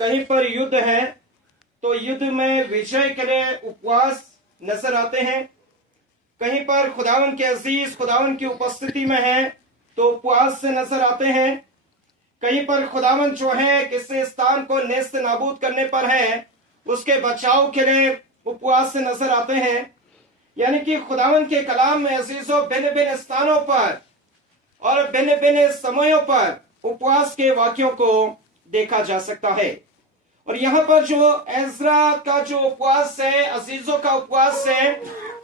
कहीं पर युद्ध है तो युद्ध में विजय के लिए उपवास नजर आते हैं। कहीं पर खुदावन के अजीज खुदावन की उपस्थिति में है तो उपवास से नजर आते हैं। कहीं पर खुदावन जो है किसी स्थान को नेस्त नाबूद करने पर है, उसके बचाव के लिए उपवास से नजर आते हैं। यानी कि खुदावन के कलाम में अजीजों भिन्न भिन्न स्थानों पर और भिन्न भिन्न समयों पर उपवास के वाक्यों को देखा जा सकता है। और यहाँ पर जो एजरा का जो उपवास है, अजीजों का उपवास है,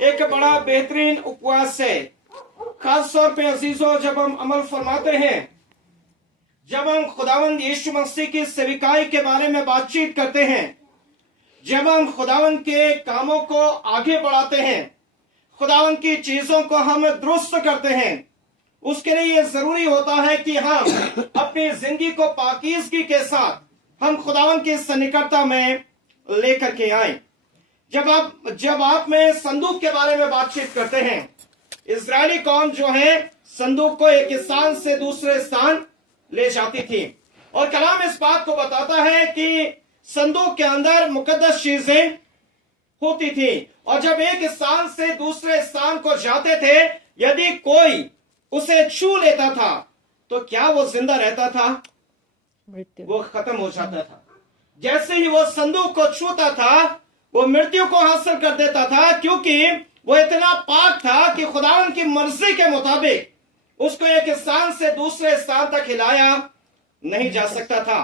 एक बड़ा बेहतरीन उपवास है। खास तौर पे अजीजों जब हम अमल फरमाते हैं, जब हम खुदावंद यीशु मसीह की सेविकाई के बारे में बातचीत करते हैं, जब हम खुदावंद के कामों को आगे बढ़ाते हैं, खुदावंद की चीजों को हम दुरुस्त करते हैं, उसके लिए यह जरूरी होता है कि हम अपनी जिंदगी को पाकीज़गी के साथ हम खुदावंद की सन्निकटता में लेकर के आए। जब आप में संदूक के बारे में बातचीत करते हैं, इजरायली कौम जो है संदूक को एक स्थान से दूसरे स्थान ले जाती थी, और कलाम इस बात को बताता है कि संदूक के अंदर मुकद्दस चीजें होती थी, और जब एक स्थान से दूसरे स्थान को जाते थे, यदि कोई उसे छू लेता था तो क्या वो जिंदा रहता था? वो खत्म हो जाता था। जैसे ही वो संदूक को छूता था, वो मृत्यु को हासिल कर देता था, क्योंकि वो इतना पाक था कि खुदावन की मर्जी के मुताबिक उसको एक स्थान से दूसरे स्थान तक हिलाया नहीं जा सकता था।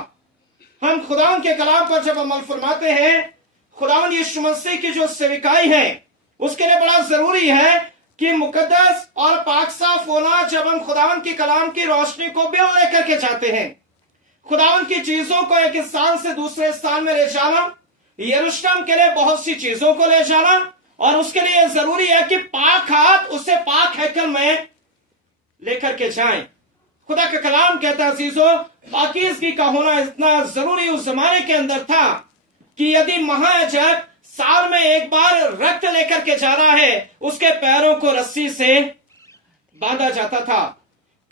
हम खुदावन के कलाम पर जब अमल फरमाते हैं, खुदावन यीशु मसीह की जो सेविकाई है, उसके लिए बड़ा जरूरी है कि मुकद्दस और पाक साफ होना। जब हम खुदावन की कलाम की रोशनी को भी लेकर के जाते हैं, खुदावन की चीजों को एक स्थान से दूसरे स्थान में ले जाना, यरूशलेम के लिए बहुत सी चीजों को ले जाना, और उसके लिए जरूरी है कि पाक हाथ उसे पाक हैकल में लेकर के जाएं। खुदा का कलाम कहता है अजीजों, पाकीज़गी का होना इतना जरूरी उस जमाने के अंदर था कि यदि महायाजक साल में एक बार रक्त लेकर के जा रहा है, उसके पैरों को रस्सी से बांधा जाता था।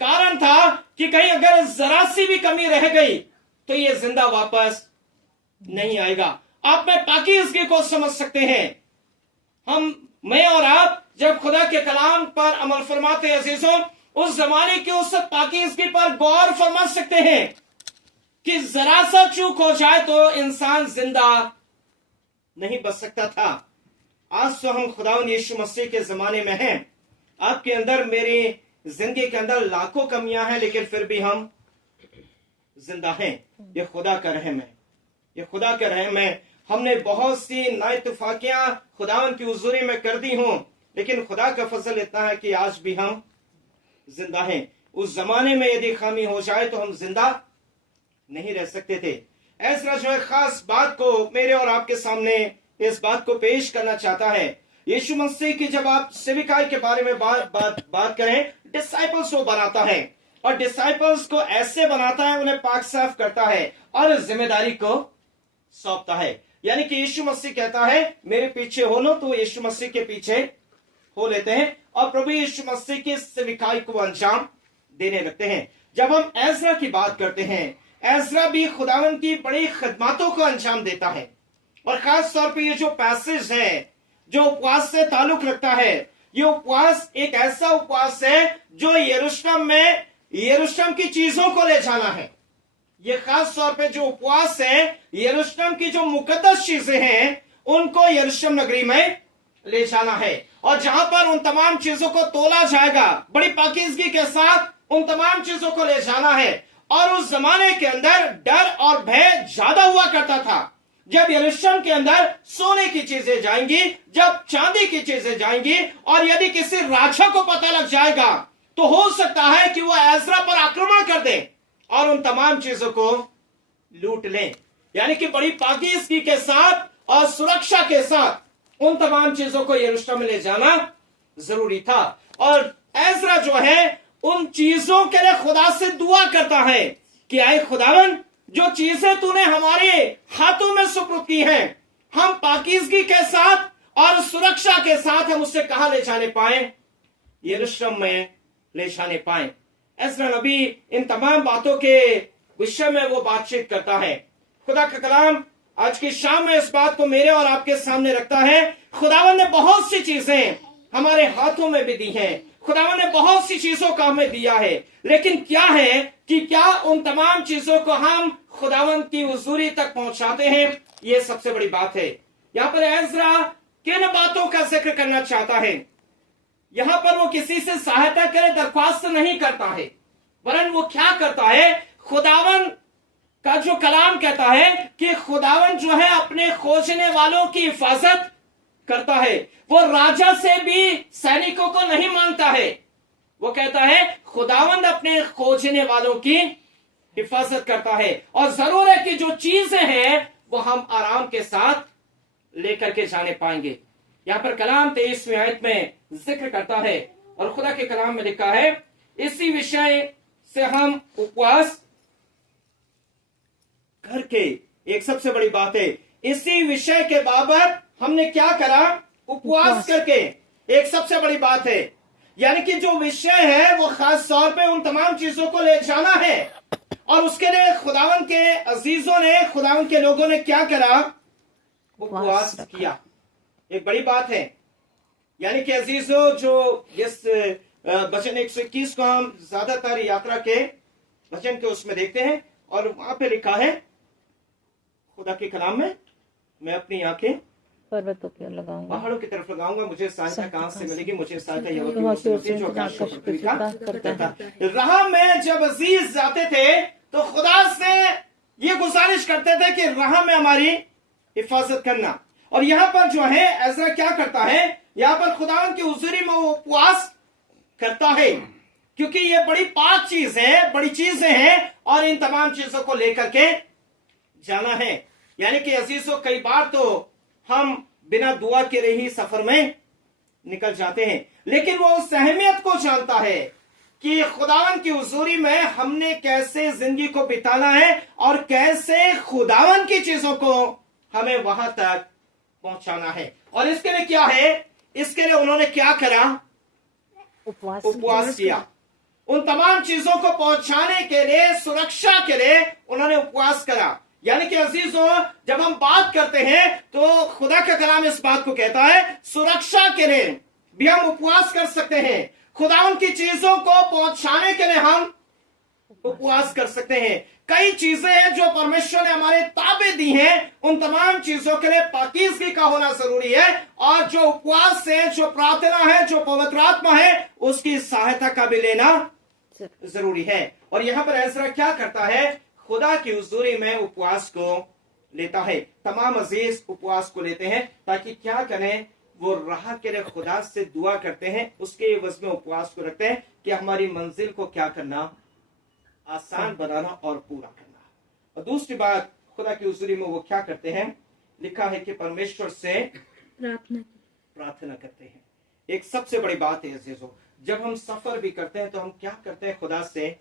कारण था कि कहीं अगर जरा सी भी कमी रह गई तो ये जिंदा वापस नहीं आएगा। आप में पाकीज़गी को समझ सकते हैं। मैं और आप जब खुदा के कलाम पर अमल फरमाते हैं अजीजों, उस जमाने की उस पाकीज़गी पर गौर फरमा सकते हैं कि जरा सा चूक हो जाए तो इंसान जिंदा नहीं बच सकता था। आज तो हम खुदावन यीशु मसीह के जमाने में हैं। आपके अंदर, मेरी जिंदगी के अंदर लाखों कमियां हैं, लेकिन फिर भी हम जिंदा हैं। ये खुदा का रहम है, ये खुदा का रहम है। हमने बहुत सी नाइतफाकियां खुदावन की हुजूरी में कर दी हों, लेकिन खुदा का फजल इतना है कि आज भी हम जिंदा हैं। उस जमाने में यदि खामी हो जाए तो हम जिंदा नहीं रह सकते थे। ऐसा जो है खास बात को मेरे और आपके सामने इस बात को पेश करना चाहता है। यीशु मसीह की जब आप सेविकाई के बारे में बात करें, डिसाइपल्स को बनाता है, और डिसाइपल्स को ऐसे बनाता है, उन्हें पाक साफ करता है और जिम्मेदारी को सौंपता है। यानी कि यीशु मसीह कहता है मेरे पीछे हो लो, तो यीशु मसीह के पीछे हो लेते हैं और प्रभु यीशु मसीह की सेविकाई को अंजाम देने लगते हैं। जब हम एजरा की बात करते हैं, एजरा भी खुदावन की बड़ी खिदमतों को अंजाम देता है, और खास तौर पे ये जो पैसेज है जो उपवास से ताल्लुक रखता है, ये उपवास एक ऐसा उपवास है जो यरूशलेम की चीजों को ले जाना है। ये खास तौर पे जो उपवास है, यरूशलेम की जो मुकद्दस चीजें हैं उनको यरूशलेम नगरी में ले जाना है, और जहां पर उन तमाम चीजों को तोला जाएगा, बड़ी पाकीज़गी के साथ उन तमाम चीजों को ले जाना है। और उस जमाने के अंदर डर और भय ज्यादा हुआ करता था। जब यरूशलेम के अंदर सोने की चीजें जाएंगी, जब चांदी की चीजें जाएंगी, और यदि किसी राजा को पता लग जाएगा तो हो सकता है कि वह एजरा पर आक्रमण कर दे और उन तमाम चीजों को लूट ले। यानी कि बड़ी पाकीज़गी के साथ और सुरक्षा के साथ उन तमाम चीजों को यरूशलेम में ले जाना जरूरी था। और एजरा जो है उन चीजों के लिए खुदा से दुआ करता है कि आए खुदावन, जो चीजें तूने हमारे हाथों में सुपुर्द की हैं, हम पाकीज़गी के साथ और सुरक्षा के साथ हम उससे कहां ले जाने पाए? यरूशलेम में ले जाने पाए। एजरा नबी इन तमाम बातों के विषय में वो बातचीत करता है। खुदा का कलाम आज की शाम में इस बात को मेरे और आपके सामने रखता है। खुदावन ने बहुत सी चीजें हमारे हाथों में भी दी हैं, खुदावन ने बहुत सी चीजों का हमें दिया है, लेकिन क्या है कि क्या उन तमाम चीजों को हम खुदावन की हुजूरी तक पहुंचाते हैं? यह सबसे बड़ी बात है। यहां पर एज़रा किन बातों का जिक्र करना चाहता है? यहां पर वो किसी से सहायता करे दरख्वास्त नहीं करता है, वरन वो क्या करता है? खुदावन का जो कलाम कहता है कि खुदावन जो है अपने खोजने वालों की हिफाजत करता है। वो राजा से भी सैनिकों को नहीं मांगता है, वो कहता है खुदावंद अपने खोजने वालों की हिफाजत करता है। और जरूर है कि जो चीजें हैं वो हम आराम के साथ लेकर के जाने पाएंगे। यहां पर कलाम 23वीं आयत में जिक्र करता है और खुदा के कलाम में लिखा है, इसी विषय से हम उपवास करके, एक सबसे बड़ी बात है, इसी विषय के बाबत हमने क्या करा? उपवास करके। एक सबसे बड़ी बात है, यानी कि जो विषय है वो खास तौर पे उन तमाम चीजों को ले जाना है, और उसके लिए खुदावन के अजीजों ने, खुदावन के लोगों ने क्या करा? उपवास किया। एक बड़ी बात है। यानी कि अजीजों, जो इस वचन 121 को हम ज्यादातर यात्रा के वचन के उसमें देखते हैं, और वहां पे लिखा है खुदा के कलाम में, मैं अपनी आंखें पर्वतों की ओर लगाऊंगा, पहाड़ों की तरफ लगाऊंगा, मुझे सहायता कहां से मिलेगी? मुझे सहायता यहोवा की यहोवा ओर की से ओर मिलती है, से जो आकाश आकाश को को पृथ्वी का करता है। राह में जब अजीज जाते थे तो खुदा से ये गुजारिश करते थे कि राह में हमारी हिफाजत करना। और यहां पर जो है ऐसा क्या करता है? यहां पर खुदावन की हुजूरी में वो उपवास करता है, क्योंकि ये बड़ी पाक चीज है, बड़ी चीजें हैं, और इन तमाम चीजों को लेकर के जाना है। यानी कि अजीजों, कई बार तो हम बिना दुआ के ही सफर में निकल जाते हैं, लेकिन वो उस अहमियत को जानता है कि खुदावन की हुजूरी में हमने कैसे जिंदगी को बिताना है और कैसे खुदावन की चीजों को हमें वहां तक पहुंचाना है। और इसके लिए क्या है? इसके लिए उन्होंने क्या करा? उपवास किया। उन तमाम चीजों को पहुंचाने के लिए, सुरक्षा के लिए उन्होंने उपवास करा। यानी कि अजीजों, जब हम बात करते हैं तो खुदा का कलाम इस बात को कहता है, सुरक्षा के लिए भी हम उपवास कर सकते हैं, खुदा उनकी चीजों को पहुंचाने के लिए हम उपवास कर सकते हैं। कई चीजें हैं जो परमेश्वर ने हमारे ताबे दी हैं, उन तमाम चीजों के लिए पाकीज़गी का होना जरूरी है, और जो उपवास है, जो प्रार्थना है, जो पवित्र आत्मा है, उसकी सहायता का भी लेना जरूरी है। और यहां पर एज़रा क्या करता है? खुदा की हुजूरी में उपवास को लेता है। तमाम अजीज उपवास को लेते हैं ताकि क्या करें? वो राह के लिए खुदा से दुआ करते हैं, उसके एवज में उपवास को रखते हैं कि हमारी मंजिल को क्या करना? आसान बनाना और पूरा करना। और दूसरी बात, खुदा की हुजूरी में वो क्या करते हैं? लिखा है कि परमेश्वर से प्रार्थना करते हैं। एक सबसे बड़ी बात है अजीजों, जब हम सफर भी करते हैं तो हम क्या करते हैं? खुदा से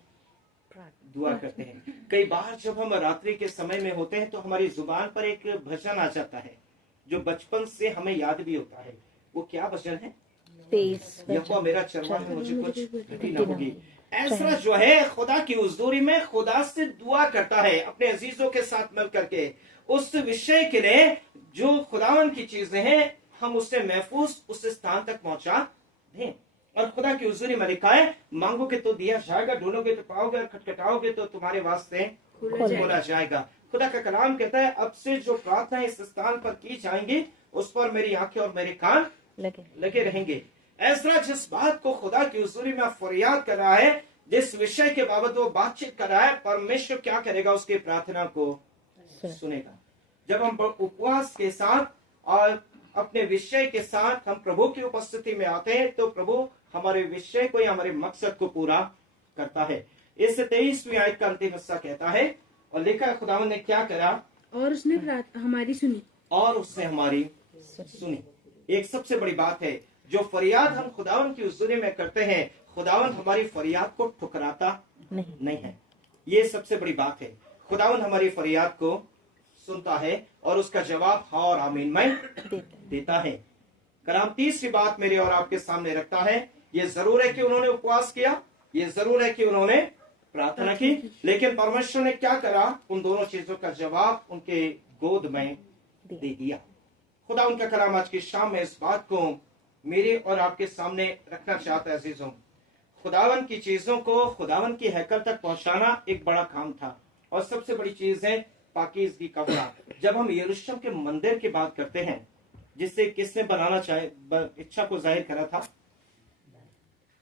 दुआ करते हैं। कई बार जब हम रात्रि के समय में होते हैं तो हमारी जुबान पर एक भजन आ जाता है जो बचपन से हमें याद भी होता है। वो क्या भजन है? यहोवा मेरा चरवाहा है, मुझे कुछ घटी ना होगी। ऐसा जो है खुदा की हुजूरी में खुदा से दुआ करता है अपने अजीजों के साथ मिल करके, उस विषय के लिए जो खुदावन की चीजें हैं हम उससे महफूज उस स्थान तक पहुंचा दें। और खुदा की हुजूरी में लिखा है, मांगोगे तो दिया जाएगा, ढूंढोगे तो पाओगे, और खटखटाओगे तो तुम्हारे वास्ते खोला जाएगा। खुदा का कलाम कहता है, अब से जो प्रार्थना इस स्थान पर की जाएंगी उस पर मेरी आंखें और मेरे कान लगे रहेंगे। एज़रा जिस बात को खुदा की हुजूरी में फरियाद कर रहा है, जिस विषय के बाबत वो बातचीत कर रहा है, परमेश्वर क्या करेगा? उसकी प्रार्थना को सुनेगा। जब हम उपवास के साथ और अपने विषय के साथ हम प्रभु की उपस्थिति में आते हैं तो प्रभु हमारे विषय को या हमारे मकसद को पूरा करता है। इस 23वीं आयत का अंतिम हिस्सा कहता है, और लिखा है खुदावन ने क्या करा? और उसने हमारी सुनी, और उसने हमारी सुनी। एक सबसे बड़ी बात है, जो फरियाद हम खुदावन की हुजूरी में करते हैं, खुदावन हमारी फरियाद को ठुकराता नहीं है। ये सबसे बड़ी बात है। खुदावन हमारी फरियाद को सुनता है और उसका जवाब हाँ और आमीन में देता है। कलाम तीसरी बात मेरे और आपके सामने रखता है, ये जरूर है कि उन्होंने उपवास किया, ये जरूर है कि उन्होंने प्रार्थना की, लेकिन परमेश्वर ने क्या करा, उन दोनों चीजों का जवाब उनके गोद में दे दिया। खुदा उनका कलाम आज की शाम में इस बात को मेरे और आपके सामने रखना चाहता है अजीजों। खुदावन की चीजों को खुदावन की हैकल तक पहुंचाना एक बड़ा काम था, और सबसे बड़ी चीज है पाकीज़गी का होना। जब हम यरूशलेम के मंदिर की बात करते हैं, जिसे किसने बनाना चाहे इच्छा को जाहिर करा था,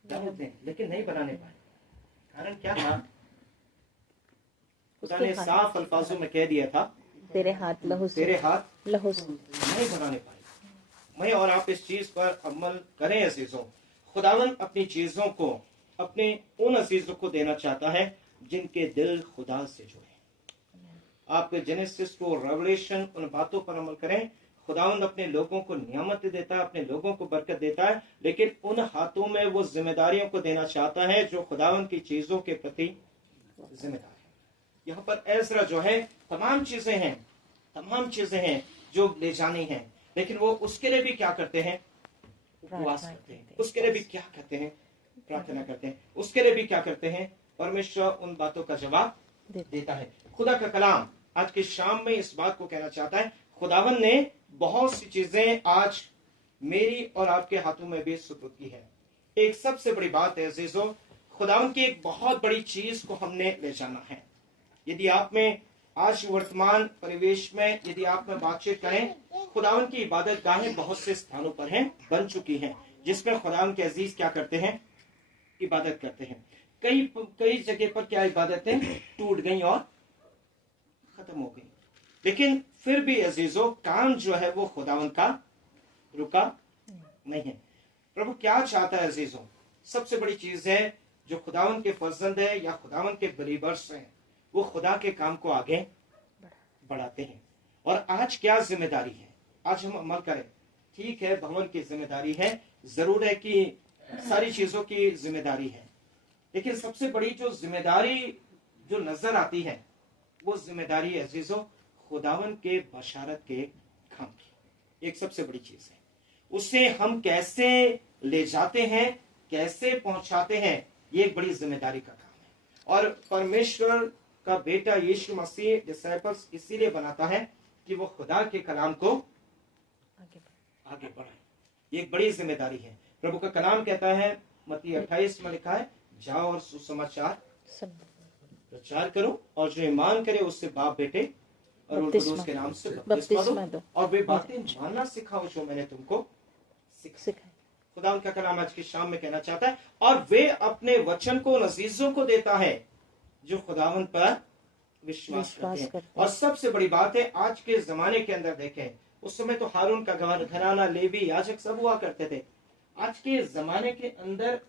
दाऊद ने, लेकिन नहीं बनाने पाए। कारण क्या था? खुदा ने साफ अल्फाजों में कह दिया था, तेरे हाथ लहू से, तेरे हाथ लहू से। नहीं बनाने पाए। मैं और आप इस चीज पर अमल करें अजीजों। खुदावन अपनी चीजों को अपने उन अजीजों को देना चाहता है जिनके दिल खुदा से जुड़े। आप जेनेसिस को रेवलेशन उन बातों पर अमल करें। खुदावंद अपने लोगों को नियामत देता है, अपने लोगों को बरकत देता है, लेकिन उन हाथों में वो जिम्मेदारियों को देना चाहता है जो खुदावंद की चीजों के प्रति जिम्मेदार है। यहाँ पर एजरा जो है, तमाम चीजें हैं जो ले जानी है, लेकिन वो उसके लिए भी क्या करते हैं? उपवास करते हैं। उसके लिए भी क्या करते हैं? प्रार्थना करते हैं। उसके लिए भी क्या करते हैं? परमेश्वर उन बातों का जवाब देता है। खुदा का कलाम आज की शाम में इस बात को कहना चाहता है, खुदावन ने बहुत सी चीजें आज मेरी और आपके हाथों में भी सुपुर्द की है। एक सबसे बड़ी बात है अजीजों, खुदावन की एक बहुत बड़ी चीज को हमने ले जाना है। यदि आप में आज वर्तमान परिवेश में यदि आप में बातचीत करें, खुदावन की इबादत गाहें बहुत से स्थानों पर हैं, बन चुकी हैं, जिसमें खुदावन के अजीज क्या करते हैं? इबादत करते हैं। कई जगह पर क्या इबादतें टूट गई और खत्म हो गई, लेकिन फिर भी अजीजों काम जो है वो खुदावन का रुका नहीं है। प्रभु क्या चाहता है अजीजों? सबसे बड़ी चीज है जो खुदावन के फर्जंद है या खुदावन के बिलीवर्स हैं, वो खुदा के काम को आगे बढ़ाते हैं। और आज क्या जिम्मेदारी है? आज हम अमल करें। ठीक है, भवन की जिम्मेदारी है, जरूर है कि सारी चीजों की जिम्मेदारी है, लेकिन सबसे बड़ी जो जिम्मेदारी जो नजर आती है वो जिम्मेदारी है अजीजों खुदावन के बशारत के काम की। एक सबसे बड़ी चीज है, उसे हम कैसे ले जाते हैं, कैसे पहुंचाते हैं, ये एक बड़ी जिम्मेदारी का काम है। और परमेश्वर का बेटा यीशु मसीह डिसाइपल्स इसीलिए बनाता है कि वो खुदा के कलाम को आगे बढ़ाए। ये एक बड़ी जिम्मेदारी है। प्रभु का कलाम कहता है, मत्ती 28 में लिखा है, जाओ और सुसमाचार प्रचार करो, और जो ईमान करे उससे बाप बेटे और उनको के नाम से बपतिस्मा दो, और वे बातें मानना सिखाओ जो मैंने तुमको सिखाई। खुदा उनका कलाम आज की शाम में कहना चाहता है, और वे अपने वचन को अजीजों को देता है जो खुदावन पर विश्वास करते हैं। और सबसे बड़ी बात है, आज के जमाने के अंदर देखें, उस समय तो हारून का घराना, लेवी, याजक सब हुआ करते थे। आज के जमाने के अंदर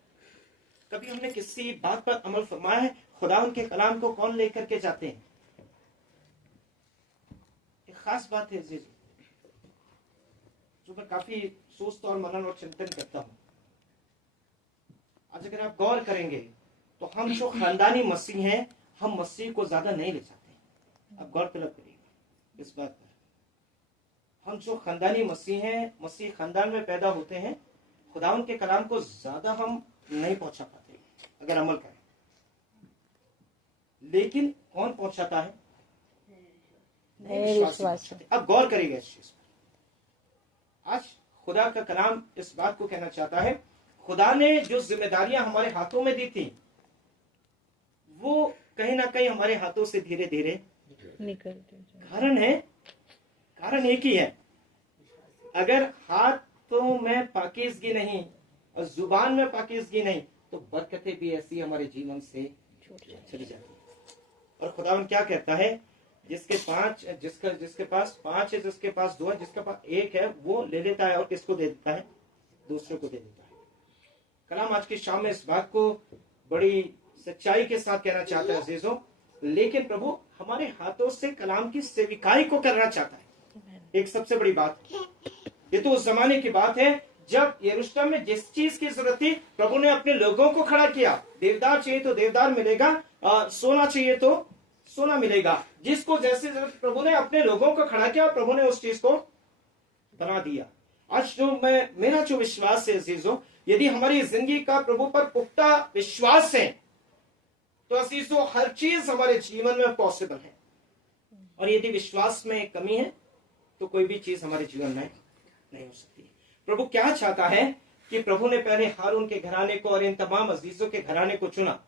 कभी हमने किसी बात पर अमल फरमाया है? खुदावन के कलाम को कौन लेकर के जाते हैं? एक खास बात है जी, जो मैं काफी सोचता और मनन और चिंतन करता हूं। आज अगर आप गौर करेंगे तो हम जो खानदानी मसीह हैं, हम मसीह को ज्यादा नहीं ले जाते। आप गौर तलब करिएगा इस बात पर। हम जो खानदानी मसीह हैं, मसीह खानदान में पैदा होते हैं, खुदावन के कलाम को ज्यादा हम नहीं पहुंचा पाते अगर अमल करें। लेकिन कौन पहुंचाता है? विश्वासी। अब गौर करिएगा इस चीज पर। आज खुदा का कलाम इस बात को कहना चाहता है, खुदा ने जो जिम्मेदारियां हमारे हाथों में दी थी, वो कहीं ना कहीं हमारे हाथों से धीरे धीरे निकलते। कारण एक ही है, अगर हाथों में पाकीज़गी नहीं और जुबान में पाकीज़गी नहीं, तो बरकतें भी ऐसी हमारे जीवन से चली जाती है। और खुदावन क्या कहता है, जिसके पास 5 है, जिसके पास 2 है, जिसके पास 1 है, वो ले लेता है और किसको दे देता है? दूसरों को दे देता है। कलाम आज की शाम में इस बात को बड़ी सच्चाई के साथ कहना चाहता है अजीजों, लेकिन प्रभु हमारे हाथों से कलाम की सेविकाई को करना चाहता है। एक सबसे बड़ी बात, ये तो उस जमाने की बात है जब यरूशलेम में जिस चीज की जरूरत थी, प्रभु ने अपने लोगों को खड़ा किया। देवदार चाहिए तो देवदार मिलेगा, सोना चाहिए तो सोना मिलेगा। जिसको जैसे जरूरत, प्रभु ने अपने लोगों को खड़ा किया, प्रभु ने उस चीज को बना दिया। आज जो मेरा जो विश्वास है अजीजों, यदि हमारी जिंदगी का प्रभु पर पुख्ता विश्वास है, तो अजीजों हर चीज हमारे जीवन में पॉसिबल है, और यदि विश्वास में कमी है तो कोई भी चीज हमारे जीवन में नहीं हो सकती। प्रभु क्या चाहता है कि प्रभु ने पहले हारून के घराने को और इन तमाम अजीजों के घराने को चुना।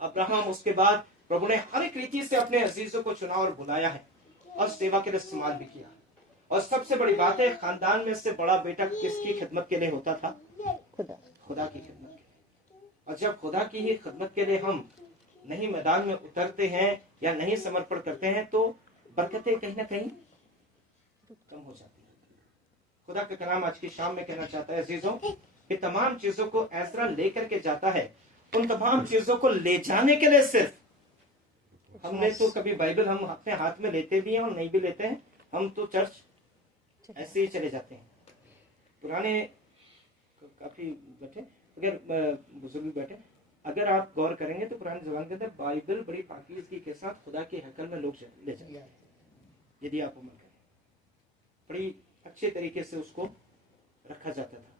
अब्राहम उसके बाद प्रभु ने हर एक रीति से अपने अजीजों को चुना और बुलाया है और सेवा के लिए इस्तेमाल भी किया। और सबसे बड़ी बात है, खानदान में से बड़ा बेटा किसकी खिदमत के लिए होता था? खुदा की खिदमत के लिए। और जब खुदा की ही खिदमत के लिए हम नहीं मैदान में उतरते हैं या नहीं समर्पण करते हैं तो बरकतें कहीं ना कहीं कम हो जाती है। खुदा का कलाम आज की शाम में कहना चाहता है अजीजों कि तमाम चीजों को ऐसा लेकर के जाता है, उन तमाम चीजों को ले जाने के लिए सिर्फ हमने तो कभी बाइबल हम अपने हाथ में लेते भी हैं और नहीं भी लेते हैं, हम तो चर्च ऐसे ही चले जाते हैं। पुराने काफी बैठे, अगर बुजुर्ग बैठे, अगर आप गौर करेंगे तो पुराने जमाने के अंदर बाइबल बड़ी पाकीज़गी के साथ खुदा के हैकल में लोग ले जाते हैं। यदि आप उम्र करें, बड़ी अच्छे तरीके से उसको रखा जाता था।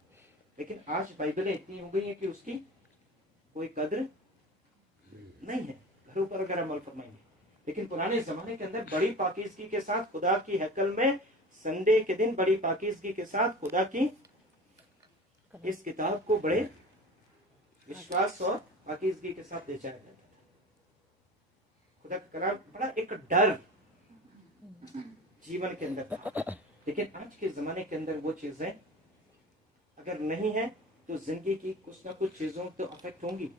लेकिन आज बाइबलें इतनी हो गई है कि उसकी कोई कद्र नहीं है, घरों पर अगर अमल फरमाएंगे। लेकिन पुराने जमाने के अंदर बड़ी पाकीज़गी के साथ खुदा की हैकल में संडे के दिन बड़ी पाकीज़गी के साथ खुदा की इस किताब को बड़े विश्वास और पाकीज़गी के साथ ले जाया जाता था। खुदा का कलाम बड़ा एक डर जीवन के अंदर था। लेकिन आज के जमाने के अंदर वो चीजें अगर नहीं है तो जिंदगी की कुछ ना कुछ चीजों तो अफेक्ट होंगी।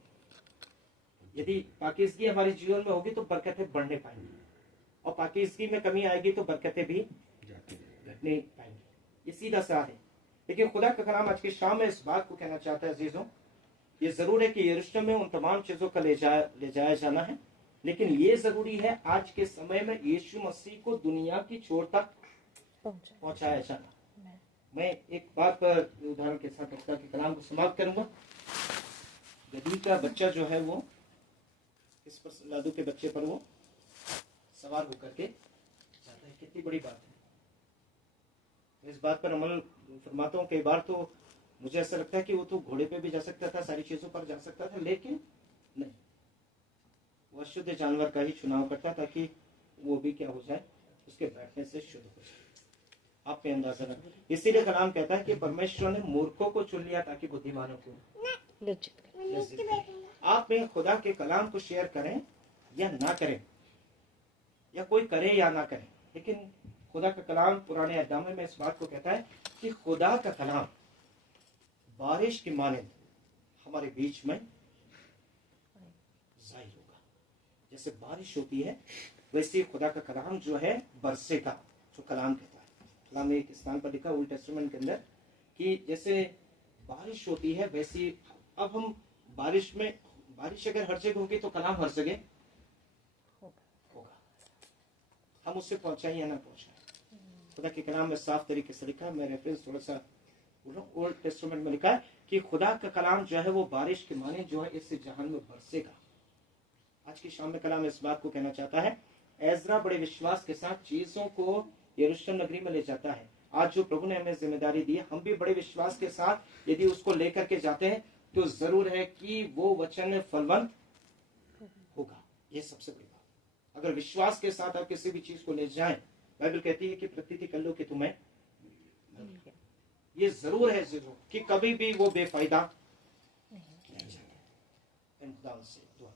यदि पाकीज़गी हमारे जीवन में होगी तो बरकतें बढ़ने पाएंगी, और पाकीज़गी में कमी आएगी तो बरकतें भी घटने पाएंगी। ये सीधा सा है। लेकिन खुदा का कलाम आज की शाम में इस बात को कहना चाहता है अजीजों, ये जरूर है कि यरूशलेम में उन तमाम चीजों का ले जाया जाना है, लेकिन ये जरूरी है आज के समय में यीशु मसीह को दुनिया की छोर तक पहुंचाया जाना। मैं एक बात पर उदाहरण के साथ खुदा के कलाम को समाप्त करूंगा। गधी का बच्चा जो है वो इस पर, लादू के बच्चे पर वो सवार होकर के जाता है। कितनी बड़ी बात है। इस बात पर अमल फरमाता हूँ। कई बार तो मुझे ऐसा लगता है कि वो तो घोड़े पे भी जा सकता था, सारी चीजों पर जा सकता था, लेकिन नहीं, वो शुद्ध जानवर का ही चुनाव करता ताकि वो भी क्या हो जाए, उसके बैठने से शुद्ध हो जाए। आप में अंदाजा रखें। इसीलिए कलाम कहता है कि परमेश्वर ने मूर्खों को चुन लिया ताकि बुद्धिमानों को लज्जित करें। आप में खुदा के कलाम को शेयर करें या ना करें, या कोई करे या ना करे, लेकिन खुदा का कलाम पुराने अहदनामे में इस बात को कहता है कि खुदा का कलाम बारिश की मानिंद हमारे बीच में जाहिर होगा। जैसे बारिश होती है वैसे खुदा का कलाम जो है बरसेगा, जो कलाम कहता है। कलाम में एक स्थान पर लिखा ओल्ड टेस्टामेंट के अंदर कि जैसे बारिश होती है वैसी, अब हम बारिश अगर हर जगह होगी तो कलाम हर जगह होगा, हम उससे पहुंचाएं या ना पहुंचाएं। खुदा के कलाम में साफ तरीके से लिखा है, मैं रेफरेंस थोड़ा सा बोल रहा हूँ, ओल्ड टेस्टामेंट में लिखा है कि खुदा का कलाम जो है वो बारिश के माने जो है इस जहान में बरसेगा। आज की शाम में कलाम इस बात को कहना चाहता है, एजरा बड़े विश्वास के साथ चीजों को यरूशलेम नगरी में ले जाता है। आज जो प्रभु ने हमें जिम्मेदारी दी है, हम भी बड़े विश्वास के साथ यदि उसको लेकर के जाते हैं तो जरूर है कि वो वचन फलवंत होगा। ये सबसे बड़ी बात। अगर विश्वास के साथ आप किसी भी चीज को ले जाएं, बाइबल कहती है कि प्रतीति कर लो कि तुम्हें, ये जरूर है जरूर कि कभी भी वो बेफायदा नहीं जाए। से दुआ